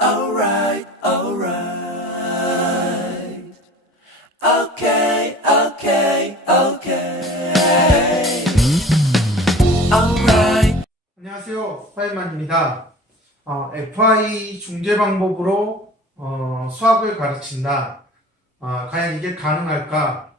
alright, alright. Okay, okay, okay. Alright. 안녕하세요, 파이만입니다. FI 중재 방법으로 수학을 가르친다. 과연 이게 가능할까?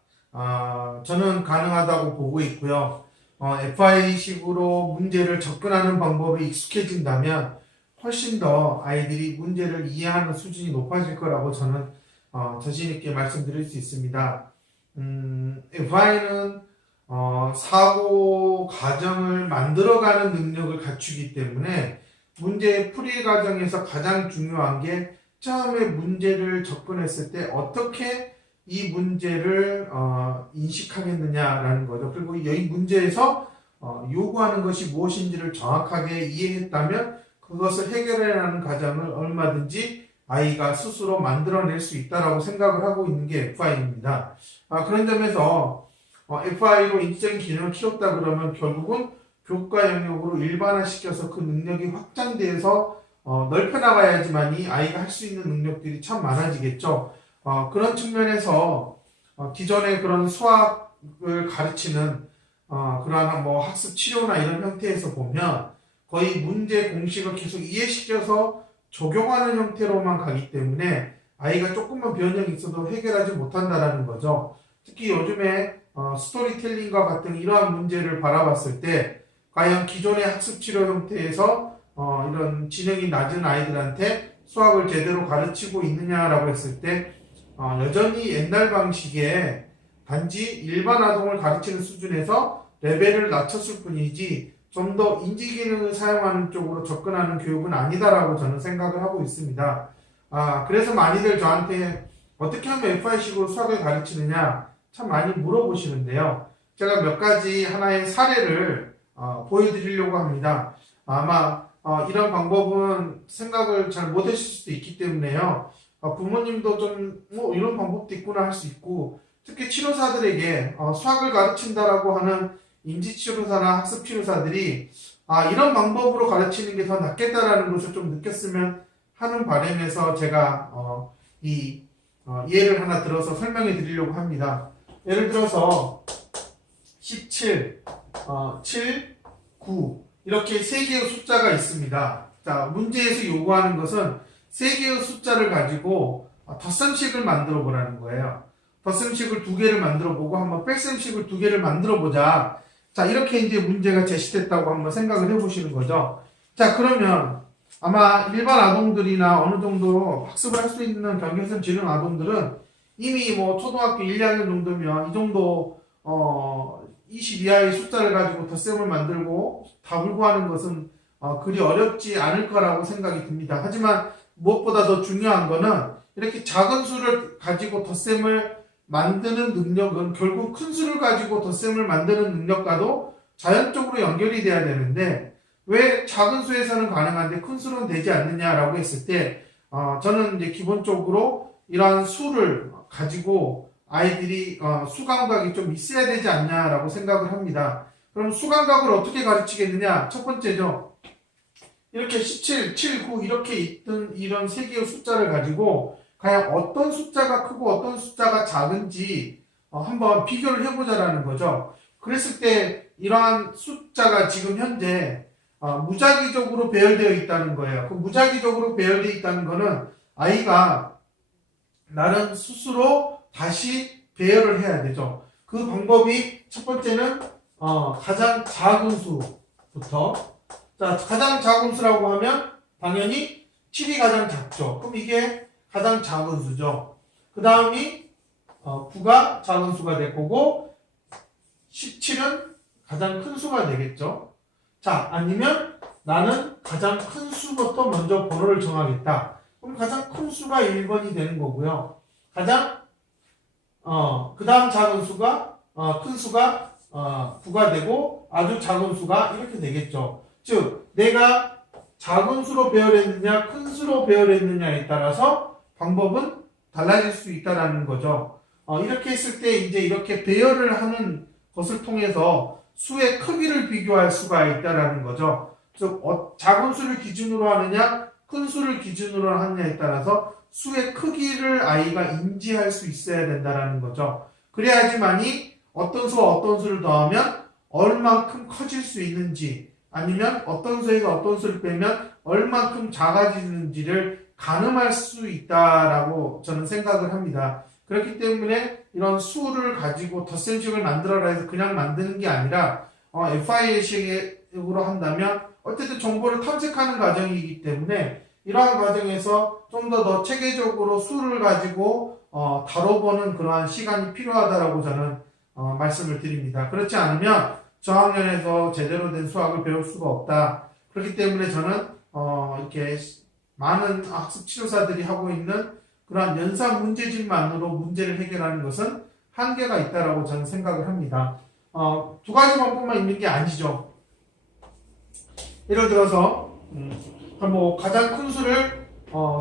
저는 가능하다고 보고 있고요. FI식으로 문제를 접근하는 방법이 익숙해진다면 훨씬 더 아이들이 문제를 이해하는 수준이 높아질 거라고 저는 자신 있게 말씀드릴 수 있습니다. FI는 사고 과정을 만들어가는 능력을 갖추기 때문에 문제 풀이 과정에서 가장 중요한 게 처음에 문제를 접근했을 때 어떻게 이 문제를 인식하겠느냐라는 거죠. 그리고 이 문제에서 요구하는 것이 무엇인지를 정확하게 이해했다면 그것을 해결해내는 과정을 얼마든지 아이가 스스로 만들어낼 수 있다라고 생각을 하고 있는 게 FI입니다. 그런 점에서 FI로 인지적인 기능을 키웠다 그러면 결국은 교과 영역으로 일반화시켜서 그 능력이 확장돼서 넓혀나가야지만이 아이가 할 수 있는 능력들이 참 많아지겠죠. 그런 측면에서 기존의 그런 수학을 가르치는 그러한 학습 치료나 이런 형태에서 보면 거의 문제 공식을 계속 이해시켜서 적용하는 형태로만 가기 때문에 아이가 조금만 변형이 있어도 해결하지 못한다라는 거죠. 특히 요즘에 스토리텔링과 같은 이러한 문제를 바라봤을 때 과연 기존의 학습 치료 형태에서 이런 지능이 낮은 아이들한테 수학을 제대로 가르치고 있느냐라고 했을 때 여전히 옛날 방식의 단지 일반 아동을 가르치는 수준에서 레벨을 낮췄을 뿐이지 좀 더 인지 기능을 사용하는 쪽으로 접근하는 교육은 아니다라고 저는 생각을 하고 있습니다. 그래서 많이들 저한테 어떻게 하면 FI식으로 수학을 가르치느냐 참 많이 물어보시는데요. 제가 몇 가지 하나의 사례를 보여드리려고 합니다. 아마 이런 방법은 생각을 잘 못하실 수도 있기 때문에요. 부모님도 좀 이런 방법도 있구나 할 수 있고 특히 치료사들에게 수학을 가르친다라고 하는 인지치료사나 학습치료사들이 이런 방법으로 가르치는 게 더 낫겠다라는 것을 좀 느꼈으면 하는 바람에서 제가 이 예를 하나 들어서 설명해 드리려고 합니다. 예를 들어서 17, 7, 9 이렇게 세 개의 숫자가 있습니다. 자, 문제에서 요구하는 것은 세 개의 숫자를 가지고 덧셈식을 만들어 보라는 거예요. 덧셈식을 두 개를 만들어 보고 한번 뺄셈식을 두 개를 만들어 보자. 자, 이렇게 이제 문제가 제시됐다고 한번 생각을 해보시는 거죠. 자, 그러면 아마 일반 아동들이나 어느 정도 학습을 할 수 있는 경계선 지능 아동들은 이미 초등학교 1, 2학년 정도면 이 정도 20 이하의 숫자를 가지고 덧셈을 만들고 답을 구하는 것은 그리 어렵지 않을 거라고 생각이 듭니다. 하지만 무엇보다 더 중요한 거는 이렇게 작은 수를 가지고 덧셈을 만드는 능력은 결국 큰 수를 가지고 덧셈을 만드는 능력과도 자연적으로 연결이 돼야 되는데 왜 작은 수에서는 가능한데 큰 수는 되지 않느냐라고 했을 때 저는 이제 기본적으로 이러한 수를 가지고 아이들이 수 감각이 좀 있어야 되지 않냐라고 생각을 합니다. 그럼 수 감각을 어떻게 가르치겠느냐? 첫 번째죠. 이렇게 17, 7, 9 이렇게 있던 이런 세 개의 숫자를 가지고 과연 어떤 숫자가 크고 어떤 숫자가 작은지 한번 비교를 해보자라는 거죠. 그랬을 때 이러한 숫자가 지금 현재 무작위적으로 배열되어 있다는 거예요. 그 무작위적으로 배열되어 있다는 거는 아이가 나름 스스로 다시 배열을 해야 되죠. 그 방법이 첫 번째는 가장 작은 수부터. 자, 가장 작은 수라고 하면 당연히 7이 가장 작죠. 그럼 이게 가장 작은 수죠. 그 다음이 9가 작은 수가 될 거고 17은 가장 큰 수가 되겠죠. 자, 아니면 나는 가장 큰 수부터 먼저 번호를 정하겠다. 그럼 가장 큰 수가 1번이 되는 거고요. 가장 그 다음 작은 수가 큰 수가 9가 되고 아주 작은 수가 이렇게 되겠죠. 즉 내가 작은 수로 배열했느냐 큰 수로 배열했느냐에 따라서 방법은 달라질 수 있다는 거죠. 이렇게 했을 때 이제 이렇게 배열을 하는 것을 통해서 수의 크기를 비교할 수가 있다는 거죠. 즉 작은 수를 기준으로 하느냐 큰 수를 기준으로 하느냐에 따라서 수의 크기를 아이가 인지할 수 있어야 된다는 거죠. 그래야지만이 어떤 수와 어떤 수를 더하면 얼만큼 커질 수 있는지, 아니면 어떤 수에서 어떤 수를 빼면 얼만큼 작아지는지를 가늠할 수 있다라고 저는 생각을 합니다. 그렇기 때문에 이런 수를 가지고 덧셈식을 만들어라 해서 그냥 만드는 게 아니라 FIA식으로 한다면 어쨌든 정보를 탐색하는 과정이기 때문에 이러한 과정에서 좀 더 체계적으로 수를 가지고 다뤄보는 그러한 시간이 필요하다라고 저는 말씀을 드립니다. 그렇지 않으면 저학년에서 제대로 된 수학을 배울 수가 없다. 그렇기 때문에 저는 이렇게 많은 학습 치료사들이 하고 있는 그러한 연산 문제집만으로 문제를 해결하는 것은 한계가 있다라고 저는 생각을 합니다. 두 가지 방법만 있는 게 아니죠. 예를 들어서 뭐 가장 큰 수를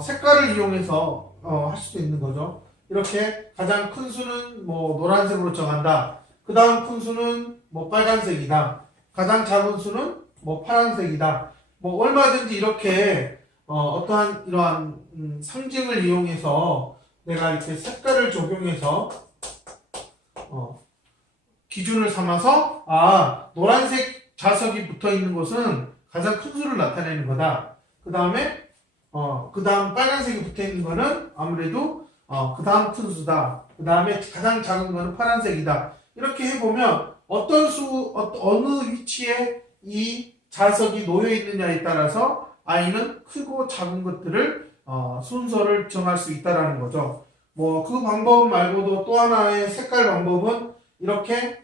색깔을 이용해서 할 수도 있는 거죠. 이렇게 가장 큰 수는 뭐 노란색으로 정한다. 그 다음 큰 수는 뭐 빨간색이다. 가장 작은 수는 뭐 파란색이다. 뭐 얼마든지 이렇게 어떠한 이러한 상징을 이용해서 내가 이렇게 색깔을 적용해서 기준을 삼아서 노란색 자석이 붙어 있는 것은 가장 큰 수를 나타내는 거다. 그 다음에 그 다음 빨간색이 붙어 있는 거는 아무래도 그 다음 큰 수다. 그 다음에 가장 작은 거는 파란색이다. 이렇게 해보면 어떤 수, 어느 위치에 이 자석이 놓여 있느냐에 따라서 아이는 크고 작은 것들을 순서를 정할 수 있다라는 거죠. 뭐 그 방법 말고도 또 하나의 색깔 방법은 이렇게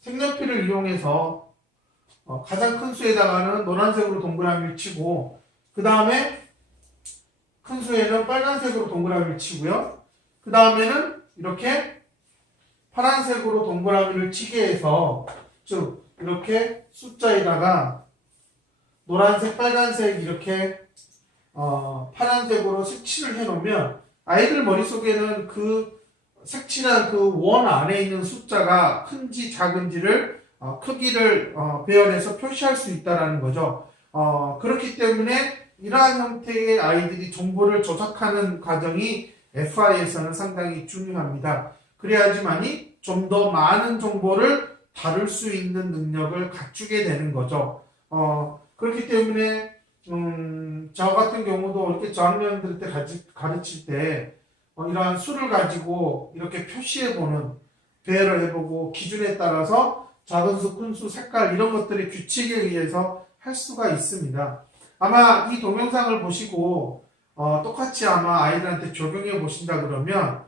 색연필을 이용해서 가장 큰 수에다가는 노란색으로 동그라미를 치고 그 다음에 큰 수에는 빨간색으로 동그라미를 치고요. 그 다음에는 이렇게 파란색으로 동그라미를 치게 해서 즉 이렇게 숫자에다가 노란색, 빨간색 이렇게 파란색으로 색칠을 해놓으면 아이들 머릿속에는 그 색칠한 그 원 안에 있는 숫자가 큰지 작은지를 크기를 배열해서 표시할 수 있다는 거죠. 그렇기 때문에 이러한 형태의 아이들이 정보를 조작하는 과정이 FI에서는 상당히 중요합니다. 그래야지만이 좀 더 많은 정보를 다룰 수 있는 능력을 갖추게 되는 거죠. 그렇기 때문에 저 같은 경우도 이렇게 저학년들한테 가르칠 때 이러한 수를 가지고 이렇게 표시해보는, 배열을 해보고 기준에 따라서 작은 수, 큰 수, 색깔 이런 것들의 규칙에 의해서 할 수가 있습니다. 아마 이 동영상을 보시고 똑같이 아마 아이들한테 적용해 보신다 그러면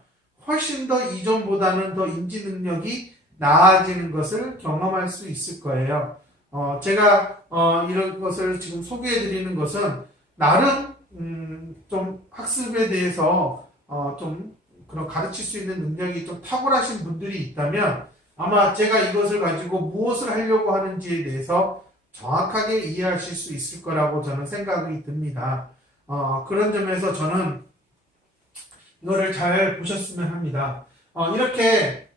훨씬 더 이전보다는 더 인지 능력이 나아지는 것을 경험할 수 있을 거예요. 제가 이런 것을 지금 소개해 드리는 것은 나름 좀 학습에 대해서 좀 그런 가르칠 수 있는 능력이 좀 탁월하신 분들이 있다면 아마 제가 이것을 가지고 무엇을 하려고 하는지에 대해서 정확하게 이해하실 수 있을 거라고 저는 생각이 듭니다. 그런 점에서 저는 이거를 잘 보셨으면 합니다. 이렇게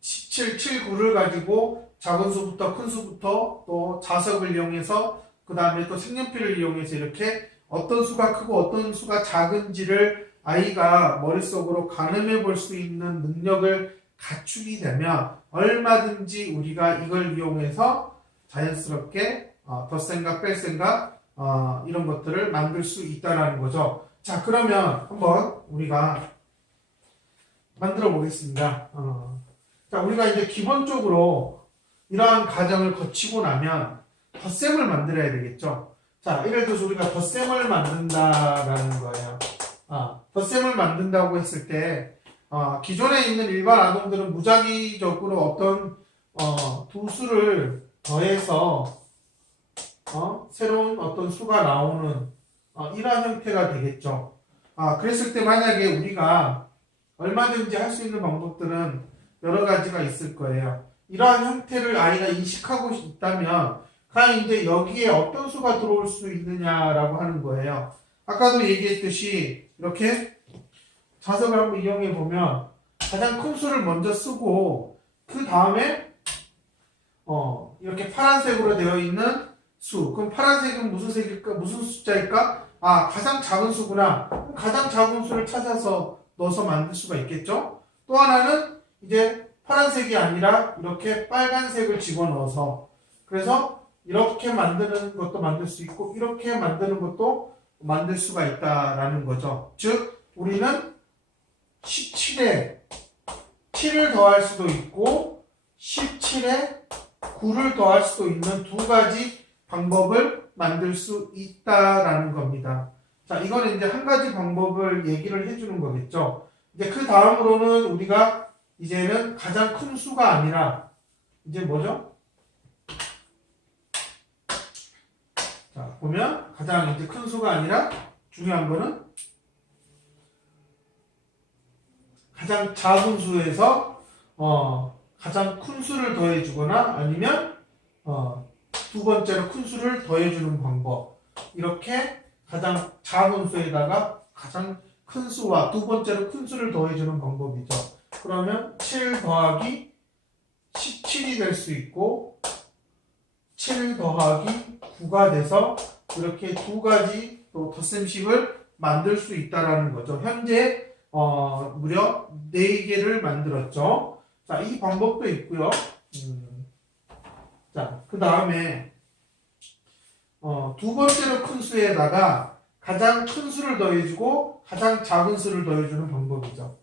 17, 7, 9를 가지고 작은 수부터 큰 수부터 또 자석을 이용해서 그 다음에 또 색연필을 이용해서 이렇게 어떤 수가 크고 어떤 수가 작은지를 아이가 머릿속으로 가늠해 볼 수 있는 능력을 갖추게 되면 얼마든지 우리가 이걸 이용해서 자연스럽게 덧셈과 뺄셈과 이런 것들을 만들 수 있다는 거죠. 자, 그러면 한번 우리가 만들어 보겠습니다. 자, 우리가 이제 기본적으로 이러한 과정을 거치고 나면 덧셈을 만들어야 되겠죠. 자, 예를 들어서 우리가 덧셈을 만든다라는 거예요. 덧셈을 만든다고 했을 때 기존에 있는 일반 아동들은 무작위적으로 어떤 두 수를 더해서 새로운 어떤 수가 나오는 이러한 형태가 되겠죠. 그랬을 때 만약에 우리가 얼마든지 할 수 있는 방법들은 여러 가지가 있을 거예요. 이러한 형태를 아이가 인식하고 있다면 과연 이제 여기에 어떤 수가 들어올 수 있느냐라고 하는 거예요. 아까도 얘기했듯이 이렇게 자석을 한번 이용해 보면 가장 큰 수를 먼저 쓰고 그 다음에 이렇게 파란색으로 되어 있는 수. 그럼 파란색은 무슨 색일까? 무슨 숫자일까? 아, 가장 작은 수구나. 그럼 가장 작은 수를 찾아서 넣어서 만들 수가 있겠죠? 또 하나는 이제 파란색이 아니라 이렇게 빨간색을 집어넣어서 그래서 이렇게 만드는 것도 만들 수 있고 이렇게 만드는 것도 만들 수가 있다라는 거죠. 즉 우리는 17에 7을 더할 수도 있고 17에 9를 더할 수도 있는 두 가지 방법을 만들 수 있다라는 겁니다. 자, 이거는 이제 한 가지 방법을 얘기를 해주는 거겠죠. 이제 그 다음으로는 우리가 이제는 가장 큰 수가 아니라 이제 뭐죠? 자, 보면 가장 이제 큰 수가 아니라 중요한 거는 가장 작은 수에서 가장 큰 수를 더해주거나 아니면 두 번째로 큰 수를 더해주는 방법. 이렇게 가장 작은 수에다가 가장 큰 수와 두 번째로 큰 수를 더해주는 방법이죠. 그러면 7 더하기 17이 될 수 있고 7 더하기 9가 돼서 이렇게 두 가지 또 덧셈식을 만들 수 있다라는 거죠. 현재 무려 4개를 만들었죠. 자, 이 방법도 있고요. 자, 그 다음에 두 번째로 큰 수에다가 가장 큰 수를 더해주고 가장 작은 수를 더해주는 방법이죠.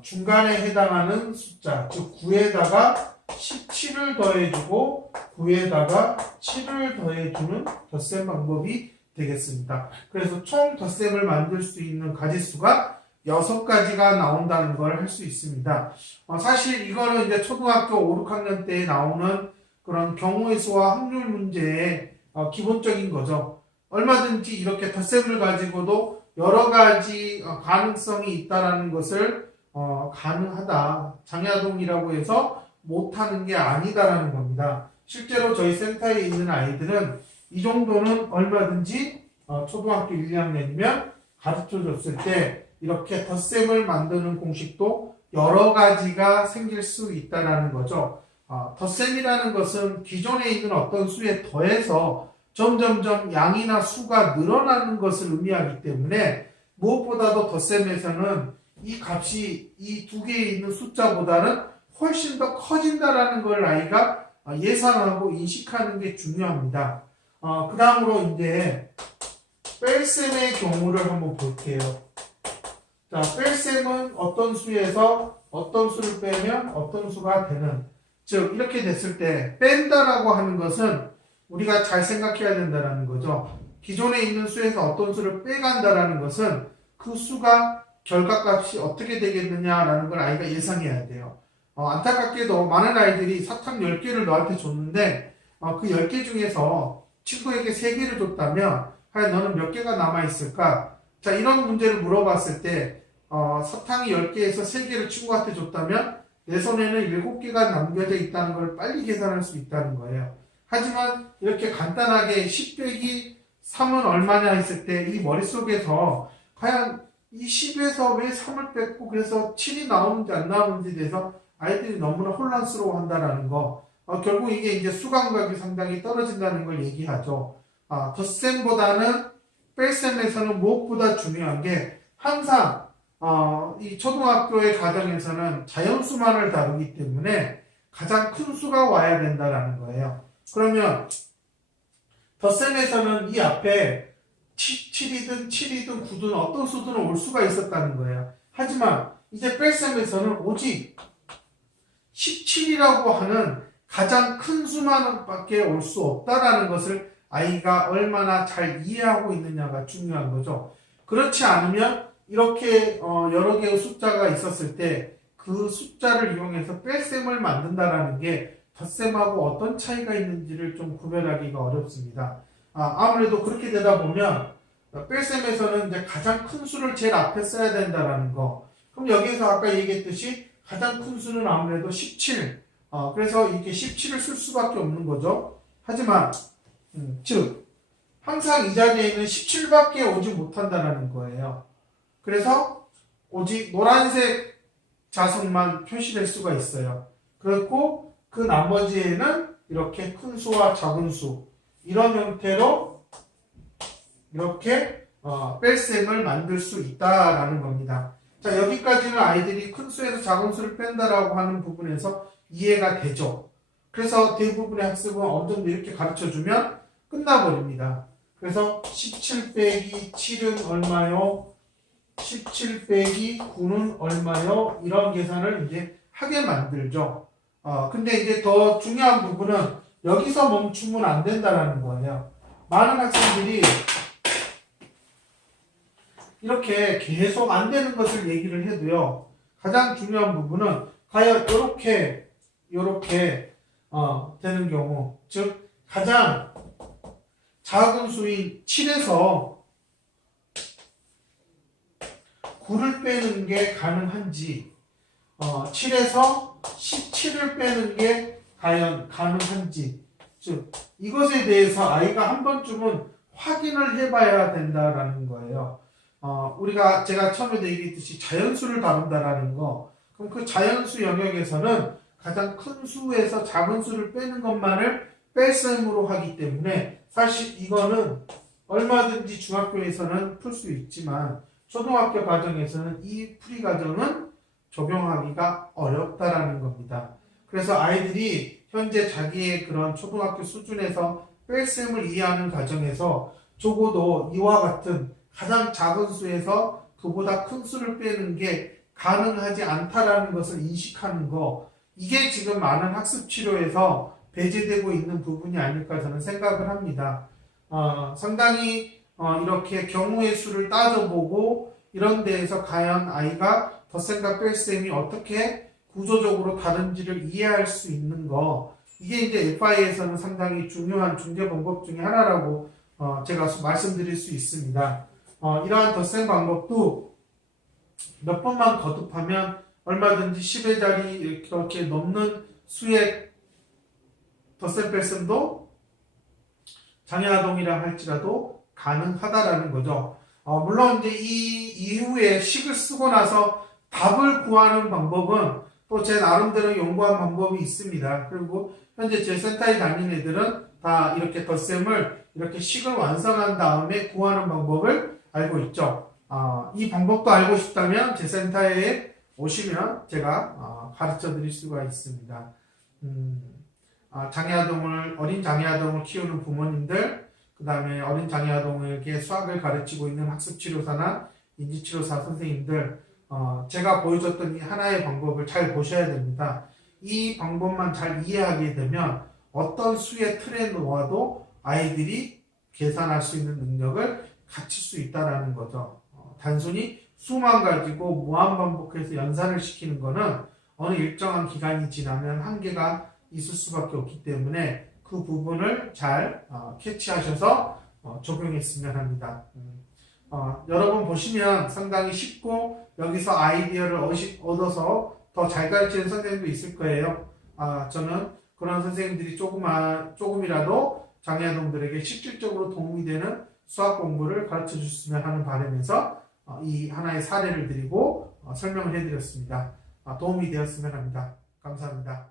중간에 해당하는 숫자, 즉 9에다가 17을 더해주고 9에다가 7을 더해주는 덧셈 방법이 되겠습니다. 그래서 총 덧셈을 만들 수 있는 가지수가 6가지가 나온다는 걸 할 수 있습니다. 사실 이거는 이제 초등학교 5, 6학년 때 나오는 그런 경우의 수와 확률 문제의 기본적인 거죠. 얼마든지 이렇게 덧셈을 가지고도 여러 가지 가능성이 있다라는 것을 가능하다. 장야동이라고 해서 못하는 게 아니다라는 겁니다. 실제로 저희 센터에 있는 아이들은 이 정도는 얼마든지 초등학교 1, 2학년이면 가르쳐 줬을 때 이렇게 덧셈을 만드는 공식도 여러 가지가 생길 수 있다라는 거죠. 덧셈이라는 것은 기존에 있는 어떤 수에 더해서 점점점 양이나 수가 늘어나는 것을 의미하기 때문에 무엇보다도 덧셈에서는 이 값이 이 두 개에 있는 숫자보다는 훨씬 더 커진다라는 걸 아이가 예상하고 인식하는 게 중요합니다. 그 다음으로 이제 뺄셈의 경우를 한번 볼게요. 자, 뺄셈은 어떤 수에서 어떤 수를 빼면 어떤 수가 되는, 즉 이렇게 됐을 때 뺀다라고 하는 것은 우리가 잘 생각해야 된다는 거죠. 기존에 있는 수에서 어떤 수를 빼간다라는 것은 그 수가 결과값이 어떻게 되겠느냐라는 걸 아이가 예상해야 돼요. 안타깝게도 많은 아이들이 사탕 10개를 너한테 줬는데 그 10개 중에서 친구에게 3개를 줬다면 과연 너는 몇 개가 남아있을까? 자, 이런 문제를 물어봤을 때 사탕이 10개에서 3개를 친구한테 줬다면 내 손에는 7개가 남겨져 있다는 걸 빨리 계산할 수 있다는 거예요. 하지만 이렇게 간단하게 10 빼기 3은 얼마냐 했을 때 이 머릿속에서 과연 이 10에서 왜 3을 뺐고 그래서 7이 나오는지 안 나오는지 대해서 아이들이 너무나 혼란스러워 한다는 거. 결국 이게 이제 수감각이 상당히 떨어진다는 걸 얘기하죠. 덧셈보다는 뺄셈에서는 무엇보다 중요한 게 항상 이 초등학교의 가정에서는 자연수만을 다루기 때문에 가장 큰 수가 와야 된다는 거예요. 그러면 덧셈에서는 이 앞에 7이든 9든 어떤 수든 올 수가 있었다는 거예요. 하지만 이제 뺄셈에서는 오직 17이라고 하는 가장 큰 수만밖에 올 수 없다라는 것을 아이가 얼마나 잘 이해하고 있느냐가 중요한 거죠. 그렇지 않으면 이렇게 여러 개의 숫자가 있었을 때 그 숫자를 이용해서 뺄셈을 만든다라는 게 덧셈하고 어떤 차이가 있는지를 좀 구별하기가 어렵습니다. 아무래도 그렇게 되다 보면 뺄셈에서는 이제 가장 큰 수를 제일 앞에 써야 된다라는 거. 그럼 여기에서 아까 얘기했듯이 가장 큰 수는 아무래도 17. 그래서 이렇게 17을 쓸 수밖에 없는 거죠. 하지만 즉 항상 이 자리에는 17밖에 오지 못한다는 거예요. 그래서 오직 노란색 자석만 표시될 수가 있어요. 그렇고 그 나머지에는 이렇게 큰 수와 작은 수 이런 형태로 이렇게 뺄셈을 만들 수 있다라는 겁니다. 자, 여기까지는 아이들이 큰 수에서 작은 수를 뺀다라고 하는 부분에서 이해가 되죠. 그래서 대부분의 학습은 어느 정도 이렇게 가르쳐주면 끝나버립니다. 그래서 17 빼기 7은 얼마요? 17 빼기 9는 얼마요? 이런 계산을 이제 하게 만들죠. 근데 이제 더 중요한 부분은 여기서 멈추면 안 된다라는 거예요. 많은 학생들이 이렇게 계속 안 되는 것을 얘기를 해도요. 가장 중요한 부분은 과연 이렇게 되는 경우, 즉 가장 작은 수인 7에서 9를 빼는 게 가능한지, 7에서 17을 빼는 게 과연 가능한지, 즉 이것에 대해서 아이가 한 번쯤은 확인을 해봐야 된다라는 거예요. 제가 처음에도 얘기했듯이 자연수를 다룬다라는 거, 그럼 그 자연수 영역에서는 가장 큰 수에서 작은 수를 빼는 것만을 뺄셈으로 하기 때문에 사실 이거는 얼마든지 중학교에서는 풀 수 있지만 초등학교 과정에서는 이 풀이 과정은 적용하기가 어렵다라는 겁니다. 그래서 아이들이 현재 자기의 그런 초등학교 수준에서 뺄셈을 이해하는 과정에서 적어도 이와 같은 가장 작은 수에서 그보다 큰 수를 빼는 게 가능하지 않다라는 것을 인식하는 거, 이게 지금 많은 학습 치료에서 배제되고 있는 부분이 아닐까 저는 생각을 합니다. 상당히 이렇게 경우의 수를 따져보고 이런 데에서 과연 아이가 덧셈과 뺄셈이 어떻게 구조적으로 다른지를 이해할 수 있는 거, 이게 이제 FI에서는 상당히 중요한 중재 방법 중에 하나라고 제가 말씀드릴 수 있습니다. 이러한 덧셈 방법도 몇 번만 거듭하면 얼마든지 10의 자리 이렇게 넘는 수의 덧셈 뺄셈도 장애아동이라 할지라도 가능하다라는 거죠. 물론 이제 이 이후에 식을 쓰고 나서 답을 구하는 방법은 또 제 나름대로 연구한 방법이 있습니다. 그리고 현재 제 센터에 다니는 애들은 다 이렇게 덧셈을 이렇게 식을 완성한 다음에 구하는 방법을 알고 있죠. 이 방법도 알고 싶다면 제 센터에 오시면 제가 가르쳐 드릴 수가 있습니다. 어린 장애아동을 키우는 부모님들, 그 다음에 어린 장애아동에게 수학을 가르치고 있는 학습치료사나 인지치료사 선생님들, 제가 보여줬던 이 하나의 방법을 잘 보셔야 됩니다. 이 방법만 잘 이해하게 되면 어떤 수의 틀에 놓아도 아이들이 계산할 수 있는 능력을 갖출 수 있다는 거죠. 단순히 수만 가지고 무한반복해서 연산을 시키는 거는 어느 일정한 기간이 지나면 한계가 있을 수밖에 없기 때문에 그 부분을 잘 캐치하셔서 적용했으면 합니다. 여러분 보시면 상당히 쉽고 여기서 아이디어를 얻어서 더 잘 가르치는 선생님도 있을 거예요. 저는 그런 선생님들이 조금이라도 장애아동들에게 실질적으로 도움이 되는 수학 공부를 가르쳐 주셨으면 하는 바람에서 이 하나의 사례를 드리고 설명을 해드렸습니다. 도움이 되었으면 합니다. 감사합니다.